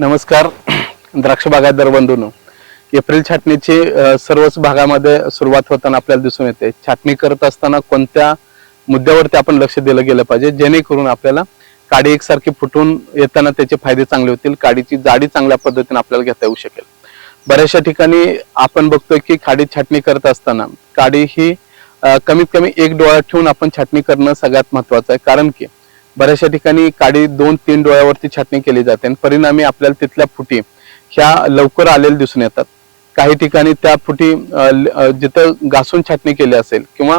नमस्कार. द्राक्ष बागायतदार बंधूंनो एप्रिल छाटणीची सर्वच भागामध्ये सुरुवात होताना आपल्याला दिसून येते. छाटणी करत असताना कोणत्या मुद्द्यावरती आपण लक्ष दिलं गेलं पाहिजे? जेणेकरून आपल्याला काडी एकसारखी फुटून येताना त्याचे फायदे चांगले होतील काडीची जाडी चांगल्या पद्धतीने आपल्याला घेता येऊ शकेल. बऱ्याचशा ठिकाणी आपण बघतोय की काडी छाटणी करत असताना काडी ही कमीत कमी एक डोळा ठेवून आपण छाटणी करणं सगळ्यात महत्वाचं आहे. कारण की बऱ्याचशा ठिकाणी काडी दोन तीन डोळ्यावरती छाटणी केली जाते आणि परिणामी आपल्याला तिथल्या फुटी ह्या लवकर आलेल्या दिसून येतात. काही ठिकाणी त्या फुटी जिथं घासून छाटणी केली असेल किंवा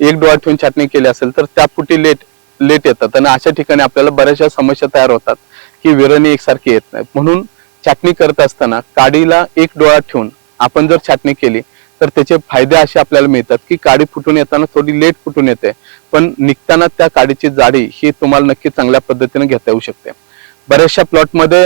एक डोळा ठेवून छाटणी केली असेल तर त्या फुटी लेट लेट येतात आणि अशा ठिकाणी आपल्याला बऱ्याचशा समस्या तयार होतात की विरणी एकसारखी येत नाही. म्हणून छाटणी करत असताना काडीला एक डोळा ठेवून आपण जर छाटणी केली तर त्याचे फायदे असे आपल्याला मिळतात की काडी फुटून येताना थोडी लेट फुटून येते पण निघताना त्या काडीची जाडी ही तुम्हाला नक्की चांगल्या पद्धतीने घेता येऊ शकते. बऱ्याचशा प्लॉटमध्ये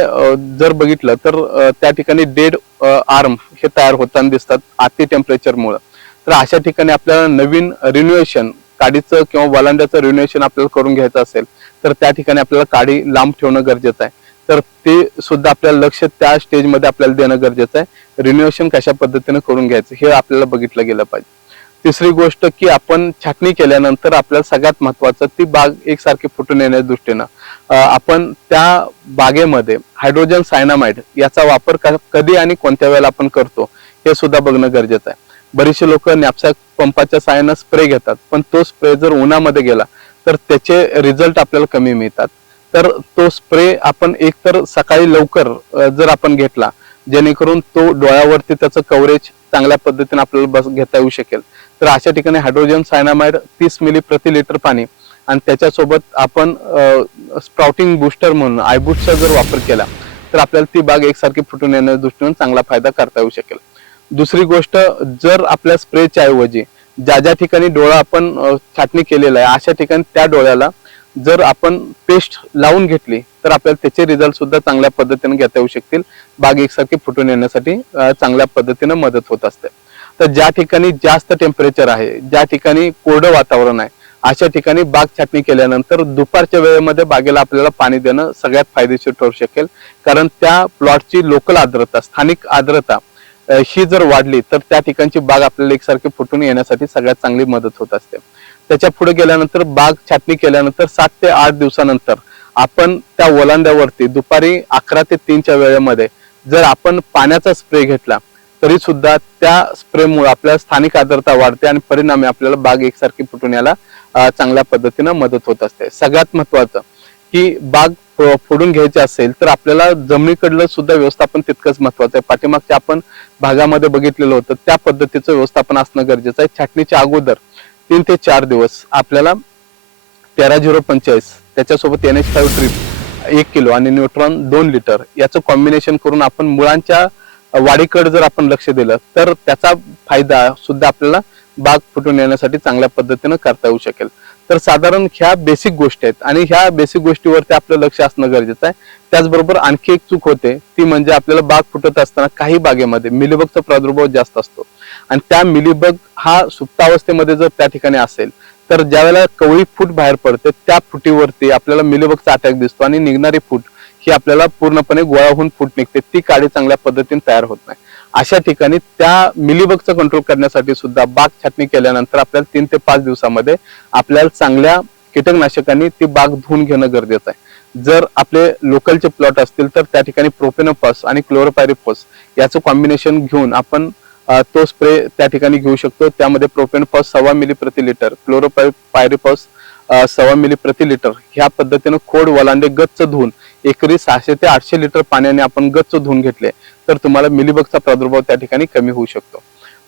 जर बघितलं तर त्या ठिकाणी डेड आर्म हे तयार होताना दिसतात अति टेम्परेचरमुळे तर अशा ठिकाणी आपल्याला नवीन रिन्युएशन काडीचं किंवा वलांड्याचं रिन्युएशन आपल्याला करून घ्यायचं असेल तर त्या ठिकाणी आपल्याला काडी लांब ठेवणं गरजेचं आहे. तर ते सुद्धा आपल्याला लक्ष त्या स्टेजमध्ये आपल्याला देणं गरजेचं आहे. रिन्युएशन कशा पद्धतीने करून घ्यायचं हे आपल्याला बघितलं गेलं पाहिजे. तिसरी गोष्ट की आपण छाटणी केल्यानंतर आपल्याला सगळ्यात महत्वाचं ती बाग एकसारखी फुटून येण्याच्या दृष्टीनं. आपण त्या बागेमध्ये हायड्रोजन सायनामाइड याचा वापर कधी आणि कोणत्या वेळेला आपण करतो हे सुद्धा बघणं गरजेचं आहे. बरेचसे लोक नॅपसॅक पंपाच्या साहाय्यानं स्प्रे घेतात पण तो स्प्रे जर उन्हामध्ये गेला तर त्याचे रिझल्ट आपल्याला कमी मिळतात. तर तो स्प्रे आपण एकतर सकाळी लवकर जर आपण घेतला जेणेकरून तो डोळ्यावरती त्याचं कव्हरेज चांगल्या पद्धतीने आपल्याला बस घेता येऊ शकेल. तर अशा ठिकाणी हायड्रोजन सायनामाइड तीस मिली प्रति लिटर पाणी आणि त्याच्यासोबत आपण स्प्राउटिंग बुस्टर म्हणून आयबुटचा जर वापर केला तर आपल्याला ती बाग एकसारखी फुटून येण्याच्या दृष्टीने चांगला फायदा करता येऊ शकेल. दुसरी गोष्ट जर आपल्या स्प्रेच्या ऐवजी ज्या ज्या ठिकाणी डोळा आपण छाटणी केलेला आहे अशा ठिकाणी त्या डोळ्याला जर आपण पेस्ट लावून घेतली तर आपल्याला त्याचे रिझल्ट सुद्धा चांगल्या पद्धतीने घेता येऊ शकतील. बाग एकसारखी फुटून येण्यासाठी चांगल्या पद्धतीने मदत होत असते. तर ज्या ठिकाणी जास्त टेम्परेचर आहे ज्या ठिकाणी कोरडं वातावरण आहे अशा ठिकाणी बाग छाटणी केल्यानंतर दुपारच्या वेळेमध्ये बागेला आपल्याला पाणी देणं सगळ्यात फायदेशीर ठरू शकेल. कारण त्या प्लॉटची लोकल आर्द्रता स्थानिक आर्द्रता ही जर वाढली तर त्या ठिकाणची बाग आपल्याला एकसारखी फुटून येण्यासाठी सगळ्यात चांगली मदत होत असते. त्याच्या पुढे गेल्यानंतर बाग छाटणी केल्यानंतर सात ते आठ दिवसानंतर आपण त्या ओलांड्यावरती दुपारी अकरा ते तीनच्या वेळेमध्ये जर आपण पाण्याचा स्प्रे घेतला तरी सुद्धा त्या स्प्रेमुळे आपल्याला स्थानिक आर्द्रता वाढते आणि परिणामी आपल्याला बाग एकसारखी फुटून यायला चांगल्या पद्धतीनं मदत होत असते. सगळ्यात महत्वाचं की बाग फोडून घ्यायची असेल तर आपल्याला जमिनीकडलं सुद्धा व्यवस्थापन तितकंच महत्वाचं आहे. पाठीमागच्या आपण भागामध्ये बघितलेलं होतं त्या पद्धतीचं व्यवस्थापन असणं गरजेचं आहे. छाटणीच्या अगोदर तीन ते चार दिवस आपल्याला तेरा झिरो पंचेचाळीस त्याच्यासोबत एन एच फाईव्ह ट्रीप एक किलो आणि न्यूट्रॉन दोन लिटर याचं कॉम्बिनेशन करून आपण मुळांच्या वाढीकडे जर आपण लक्ष दिलं तर त्याचा फायदा सुद्धा आपल्याला बाग फुटून येण्यासाठी चांगल्या पद्धतीनं करता येऊ शकेल. तर साधारण ह्या बेसिक गोष्टी आहेत. आणि ह्या बेसिक गोष्टीवरती आपलं लक्ष असणं गरजेचं आहे. त्याचबरोबर आणखी एक चूक होते ती म्हणजे आपल्याला बाग फुटत असताना काही बागेमध्ये मिलीबगचा प्रादुर्भाव जास्त असतो. आणि त्या मिलीबग हा सुप्तावस्थेमध्ये जर त्या ठिकाणी असेल तर ज्या वेळेला कवळी फूट बाहेर पडते त्या फुटीवरती आपल्याला मिलीबगचा अटॅक दिसतो आणि निघणारी फूट ही आपल्याला पूर्णपणे गोळा होऊन फूट निघते. ती काडी चांगल्या पद्धतीने तयार होत नाही. अशा ठिकाणी त्या मिलीबगचा कंट्रोल करण्यासाठी सुद्धा बाग छाटणी केल्यानंतर आपल्याला तीन ते पाच दिवसामध्ये आपल्याला चांगल्या कीटकनाशकांनी ती बाग धुवून घेणं गरजेचं आहे. जर आपले लोकलचे प्लॉट असतील तर त्या ठिकाणी प्रोपेनोपॉस आणि क्लोरोपायरिफॉस याचं कॉम्बिनेशन घेऊन आपण तो स्प्रे त्या ठिकाणी घेऊ शकतो. त्यामध्ये प्रोपेनोपॉस सव्वा मिली प्रति लिटर क्लोरोपायरिपॉस सव्वा मिली प्रति लिटर. ह्या पद्धतीनं खोड वलांडे गच्च धुवून एकरी सहाशे ते आठशे लिटर पाण्याने आपण गच्च धुवून घेतले तर तुम्हाला मिलीबगचा प्रादुर्भाव त्या ठिकाणी कमी होऊ शकतो.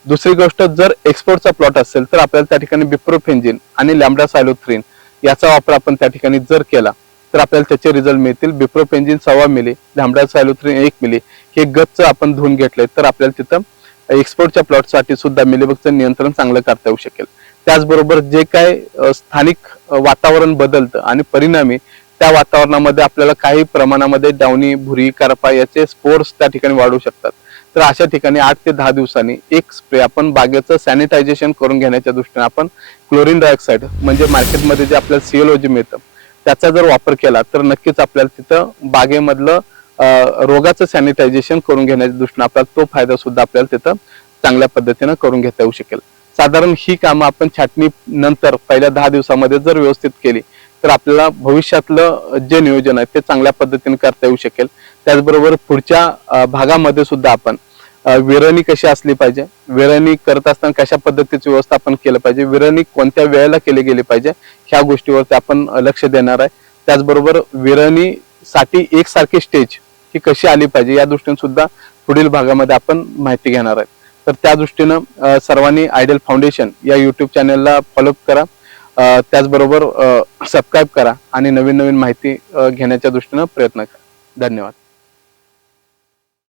दुसरी गोष्ट जर एक्सपोर्टचा प्लॉट असेल तर आपल्याला त्या ठिकाणी बिप्रोफेंजिन आणि लॅमडा सायलोथ्रिन याचा वापर आपण त्या ठिकाणी जर केला तर आपल्याला त्याचे रिझल्ट मिळतील. बिप्रोफेंजिन सव्वा मिली लॅमडा सायलोथ्रिन एक मिली हे गच्च आपण धुवून घेतले तर आपल्याला तिथं एक्सपोर्टच्या प्लॉटसाठी सुद्धा मिलीबगचं नियंत्रण चांगलं करता येऊ शकेल. त्याचबरोबर जे काय स्थानिक वातावरण बदलतं आणि परिणामी त्या वातावरणामध्ये आपल्याला काही प्रमाणामध्ये डावणी भुरी करपा याचे स्पोर्स त्या ठिकाणी वाढू शकतात. तर अशा ठिकाणी आठ ते दहा दिवसांनी एक स्प्रे आपण बागेचं सॅनिटायझेशन करून घेण्याच्या दृष्टीने आपण क्लोरीन डायऑक्साईड म्हणजे मार्केटमध्ये जे आपल्याला सीएलओजी मिळतं त्याचा जर वापर केला तर नक्कीच आपल्याला तिथं बागेमधलं रोगाचं सॅनिटायझेशन करून घेण्याच्या दृष्टीने आपल्याला तो फायदा सुद्धा आपल्याला तिथं चांगल्या पद्धतीनं करून घेता येऊ शकेल. साधारण ही कामं आपण छाटणी नंतर पहिल्या दहा दिवसामध्ये जर व्यवस्थित केली तर आपल्याला भविष्यातलं जे नियोजन आहे ते चांगल्या पद्धतीने करता येऊ शकेल. त्याचबरोबर पुढच्या भागामध्ये सुद्धा आपण विरणी कशी असली पाहिजे विरणी करत असताना कशा पद्धतीचं व्यवस्थापन केलं पाहिजे विरणी कोणत्या वेळेला केली गेली पाहिजे ह्या गोष्टीवरती आपण लक्ष देणार आहे. त्याचबरोबर विरणीसाठी एकसारखी स्टेज ही कशी आली पाहिजे या दृष्टीने सुद्धा पुढील भागामध्ये आपण माहिती घेणार आहे. तर त्या दृष्टीनं सर्वांनी आयडियल फाउंडेशन या युट्यूब चॅनलला फॉलोअप करा. त्याचबरोबर सबस्क्राईब करा आणि नवीन नवीन माहिती घेण्याच्या दृष्टीनं प्रयत्न करा. धन्यवाद.